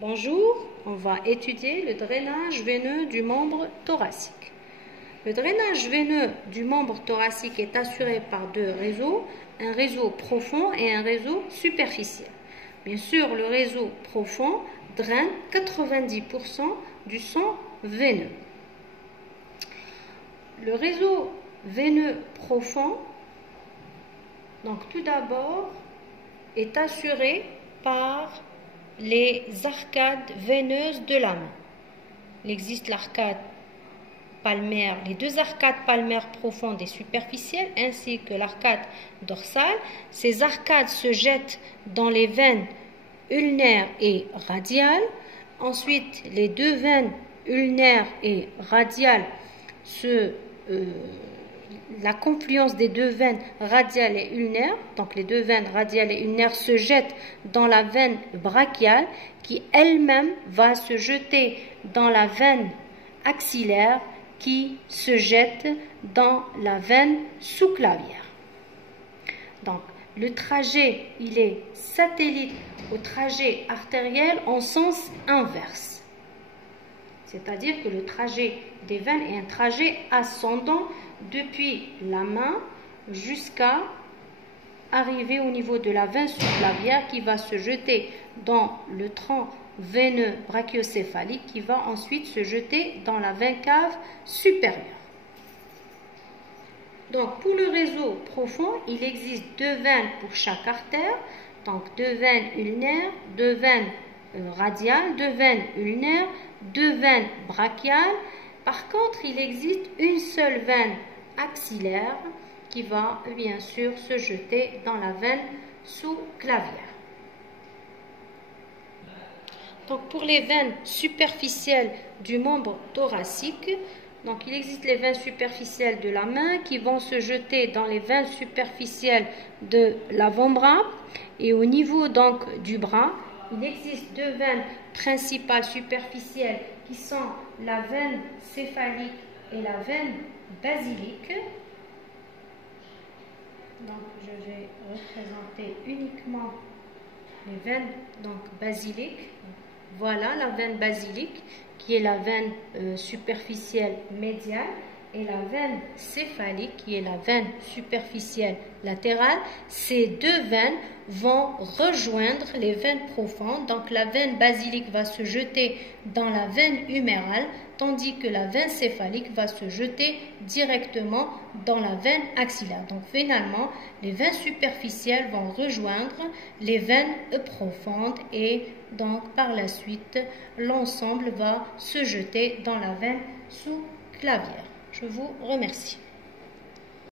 Bonjour, on va étudier le drainage veineux du membre thoracique. Le drainage veineux du membre thoracique est assuré par deux réseaux, un réseau profond et un réseau superficiel. Bien sûr, le réseau profond draine 90% du sang veineux. Le réseau veineux profond, donc tout d'abord, est assuré par les arcades veineuses de la main. Il existe l'arcade palmaire, les deux arcades palmaires profondes et superficielles, ainsi que l'arcade dorsale. Ces arcades se jettent dans les veines ulnaires et radiales. Ensuite, les deux veines ulnaires et radiales la confluence des deux veines radiales et ulnaires, donc les deux veines radiales et ulnaires se jettent dans la veine brachiale qui elle-même va se jeter dans la veine axillaire qui se jette dans la veine sous-clavière. Donc le trajet, il est satellite au trajet artériel en sens inverse. C'est-à-dire que le trajet des veines est un trajet ascendant depuis la main jusqu'à arriver au niveau de la veine sous-clavière qui va se jeter dans le tronc veineux brachiocéphalique qui va ensuite se jeter dans la veine cave supérieure. Donc pour le réseau profond, il existe deux veines pour chaque artère, donc deux veines ulnaires, deux veines radiales, deux veines ulnaires, deux veines brachiales. Par contre, il existe une seule veine axillaire qui va bien sûr se jeter dans la veine sous-clavière. Donc pour les veines superficielles du membre thoracique, donc il existe les veines superficielles de la main qui vont se jeter dans les veines superficielles de l'avant-bras, et au niveau donc du bras, il existe deux veines principales superficielles qui sont la veine céphalique et la veine basilique. Donc je vais représenter uniquement les veines basiliques. Voilà la veine basilique qui est la veine superficielle médiale, et la veine céphalique qui est la veine superficielle latérale. Ces deux veines vont rejoindre les veines profondes. Donc la veine basilique va se jeter dans la veine humérale, tandis que la veine céphalique va se jeter directement dans la veine axillaire. Donc finalement, les veines superficielles vont rejoindre les veines profondes, et donc par la suite, l'ensemble va se jeter dans la veine sous-clavière. Je vous remercie.